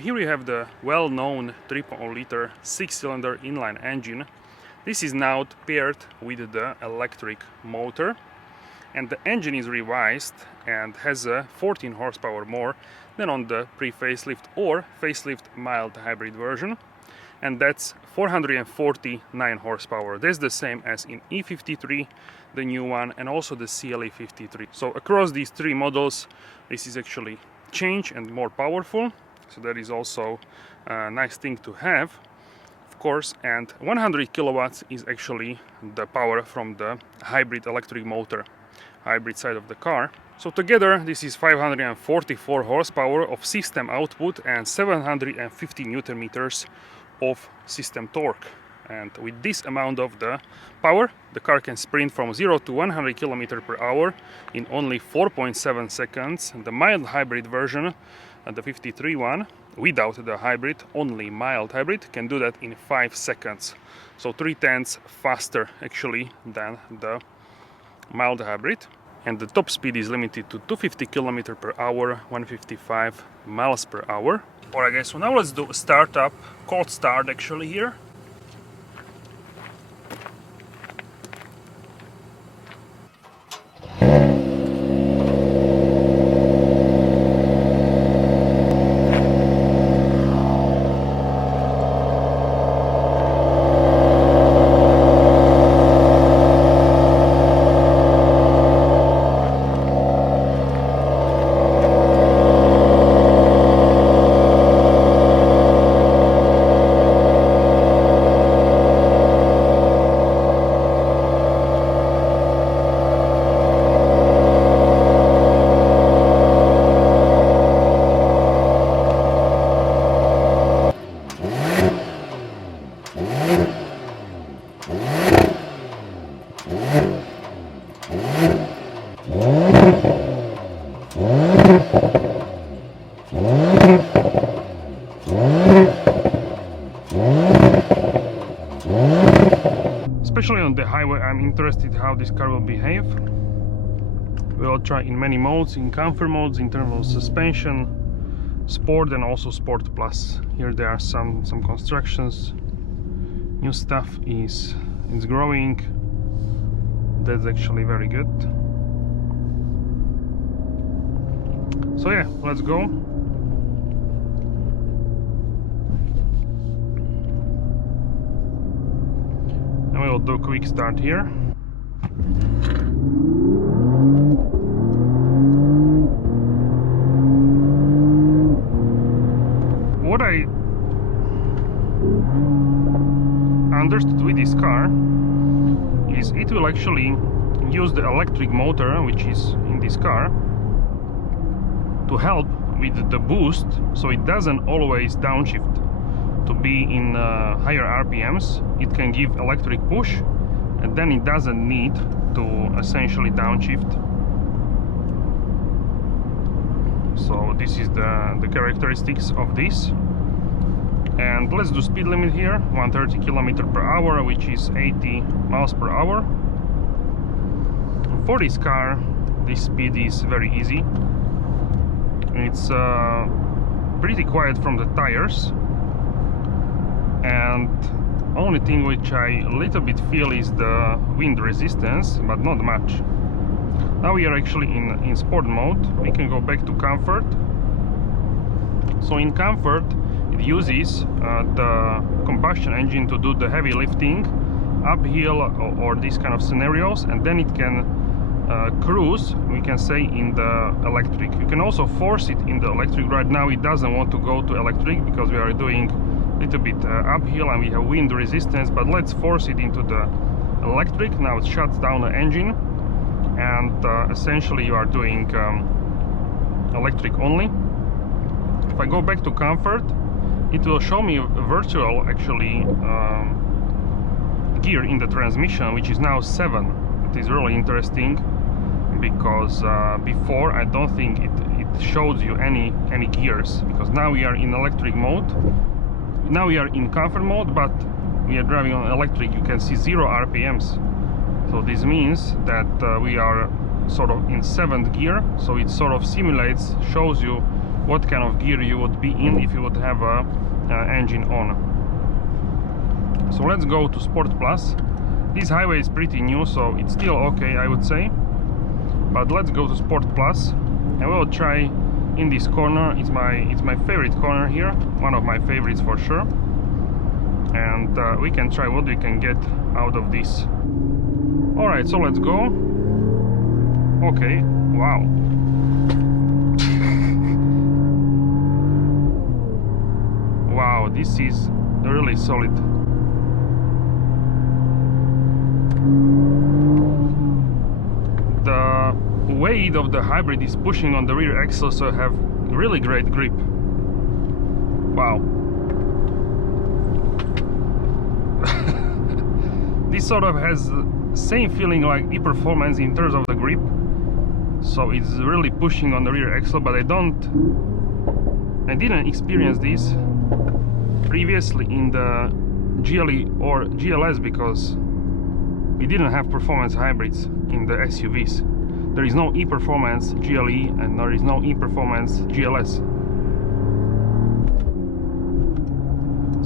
here we have the well-known 3.0 liter 6-cylinder inline engine. This is now paired with the electric motor, and the engine is revised and has a 14 horsepower more than on the pre-facelift or facelift mild hybrid version, and that's 449 horsepower. That's the same as in E53, the new one, and also the CLE 53. So across these three models, this is actually changed and more powerful. So that is also a nice thing to have, of course. And 100 kilowatts is actually the power from the hybrid electric motor, hybrid side of the car. So together this is 544 horsepower of system output and 750 newton meters of system torque. And with this amount of the power, the car can sprint from 0 to 100 km per hour in only 4.7 seconds. The mild hybrid version, the 53 one, without the hybrid, only mild hybrid, can do that in 5 seconds. So 3/10 faster actually than the mild hybrid. And the top speed is limited to 250 km per hour, 155 miles per hour. Alright guys, so now let's do a startup, cold start actually here. Especially on the highway, I'm interested how this car will behave. We'll try in many modes, in comfort modes, in terms of suspension, sport, and also sport plus. Here there are some constructions. New stuff is growing. That's actually very good. So yeah, let's go. And we'll do a quick start here. What I understood with this car is it will actually use the electric motor which is in this car to help with the boost, so it doesn't always downshift. To be in higher RPMs, it can give electric push, and then it doesn't need to essentially downshift. So this is the characteristics of this. And let's do speed limit here, 130 km per hour, which is 80 miles per hour. For this car, this speed is very easy. It's pretty quiet from the tires, and only thing which I little bit feel is the wind resistance, but not much. Now we are actually in sport mode. We can go back to comfort. So in comfort, it uses the combustion engine to do the heavy lifting, uphill or these kind of scenarios, and then it can cruise, we can say, in the electric. You can also force it in the electric. Right now it doesn't want to go to electric because we are doing a little bit uphill and we have wind resistance, but let's force it into the electric. Now it shuts down the engine, and essentially you are doing electric only. If I go back to comfort, it will show me a virtual actually gear in the transmission, which is now 7. It is really interesting, because before I don't think it shows you any gears, because now we are in electric mode. Now we are in comfort mode, but we are driving on electric. You can see 0 RPMs. So this means that we are sort of in 7th gear, so it sort of simulates, shows you what kind of gear you would be in if you would have a engine on. So let's go to Sport Plus. This highway is pretty new, so it's still okay, I would say. But let's go to Sport Plus, and we'll try in this corner. It's my favorite corner here, one of my favorites for sure. And we can try what we can get out of this. All right, so let's go. Okay, wow. Wow, this is really solid. The weight of the hybrid is pushing on the rear axle, so I have really great grip. Wow. This sort of has the same feeling like e-performance in terms of the grip. So it's really pushing on the rear axle, but I didn't experience this previously in the GLE or GLS, because we didn't have performance hybrids in the SUVs. There is no e-performance GLE and there is no e-performance GLS.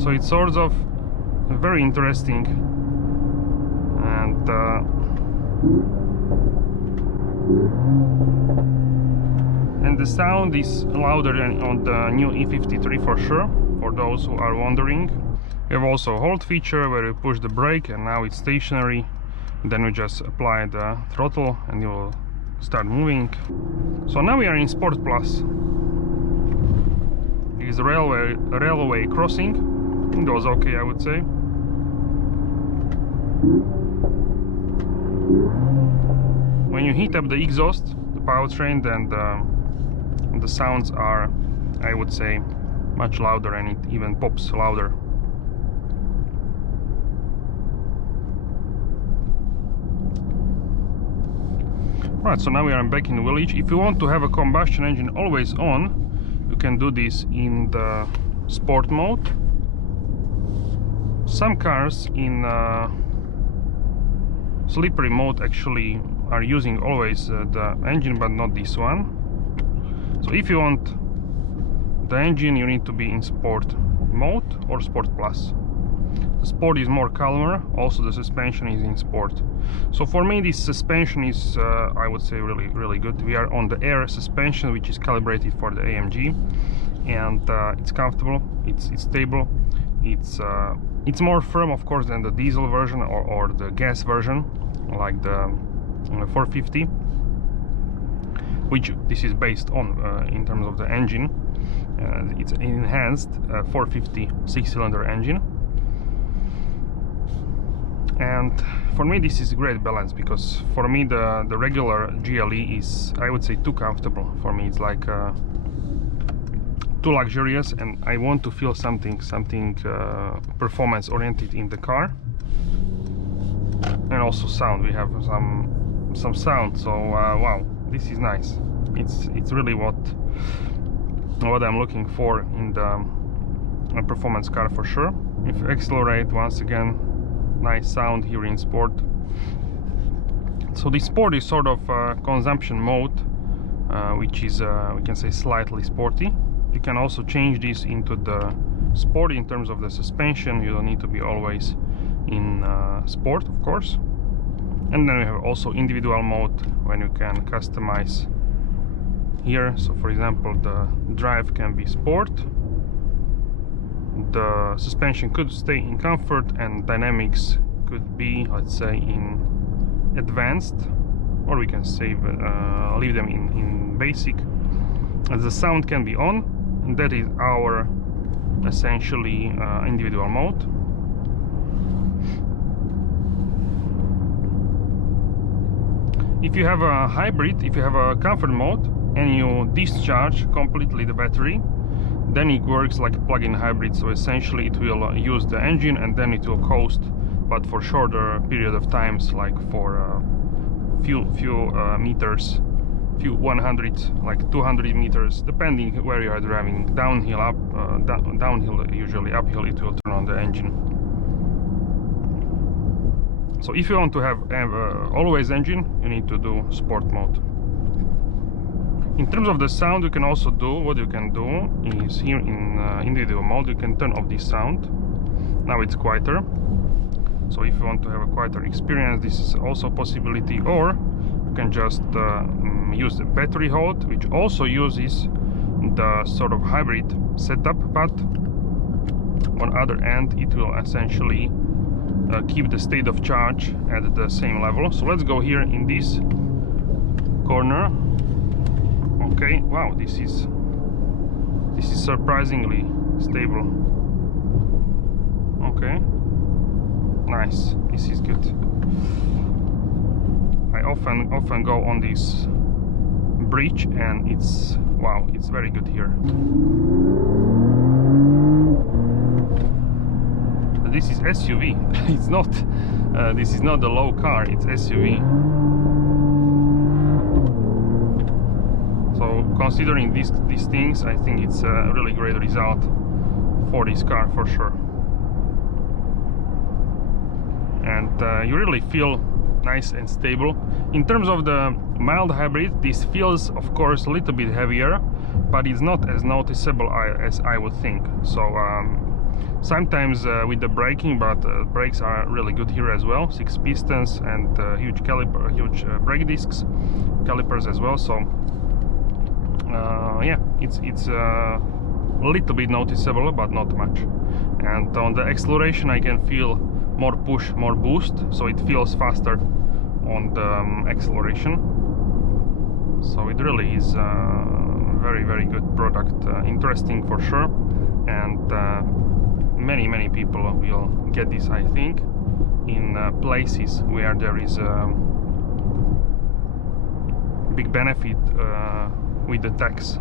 So it's sort of very interesting, and the sound is louder than on the new E53 for sure, for those who are wondering. We have also a hold feature where you push the brake and now it's stationary. Then we just apply the throttle and you will start moving. So now we are in Sport Plus. It is a railway crossing. It was okay, I would say. When you heat up the exhaust, the powertrain, then the sounds are, I would say, much louder, and it even pops louder. Right, so now we are back in the village. If you want to have a combustion engine always on, you can do this in the sport mode. Some cars in slippery mode actually are using always the engine, but not this one. So if you want the engine, you need to be in sport mode or Sport Plus. The sport is more calmer, also the suspension is in sport. So for me this suspension is I would say really good. We are on the air suspension, which is calibrated for the AMG, and it's comfortable, it's stable, it's more firm of course than the diesel version or the gas version, like the 450, which this is based on in terms of the engine. It's an enhanced 450 6-cylinder engine. And for me this is a great balance, because for me the regular GLE is, I would say, too comfortable. For me it's like too luxurious, and I want to feel something performance oriented in the car. And also sound, we have some sound, so wow, this is nice. It's really what I'm looking for in the performance car for sure. If you accelerate, once again, nice sound here in sport. So the sport is sort of consumption mode, which is we can say slightly sporty. You can also change this into the sport in terms of the suspension. You don't need to be always in sport, of course. And then we have also individual mode, when you can customize here. So for example, the drive can be sport, the suspension could stay in comfort, and dynamics could be, let's say, in advanced, or we can leave them in basic. As the sound can be on, and that is our essentially individual mode. If you have a hybrid, if you have a comfort mode and you discharge completely the battery, then it works like a plug-in hybrid. So essentially it will use the engine and then it will coast, but for shorter period of times, like for few meters, few 100, like 200 meters, depending where you are driving. Downhill, downhill, usually uphill, it will turn on the engine. So if you want to have always engine, you need to do sport mode. In terms of the sound, you can also do, what you can do is here in individual mode, you can turn off this sound. Now it's quieter. So if you want to have a quieter experience, this is also a possibility. Or you can just use the battery hold, which also uses the sort of hybrid setup, but on other end it will essentially keep the state of charge at the same level. So let's go here in this corner. Okay, wow, this is surprisingly stable. Okay, nice, this is good. I often go on this bridge and it's, wow, it's very good here. This is SUV. It's not this is not a low car, it's SUV. So considering these things, I think it's a really great result for this car for sure. And you really feel nice and stable. In terms of the mild hybrid, this feels of course a little bit heavier, but it's not as noticeable as I would think. So sometimes with the braking, but brakes are really good here as well. 6 pistons and huge caliper, huge brake discs, calipers as well. So yeah, it's a little bit noticeable, but not much. And on the acceleration, I can feel more push, more boost, so it feels faster on the acceleration. So it really is a very good product, interesting for sure, and many people will get this, I think, in places where there is a big benefit with the tax.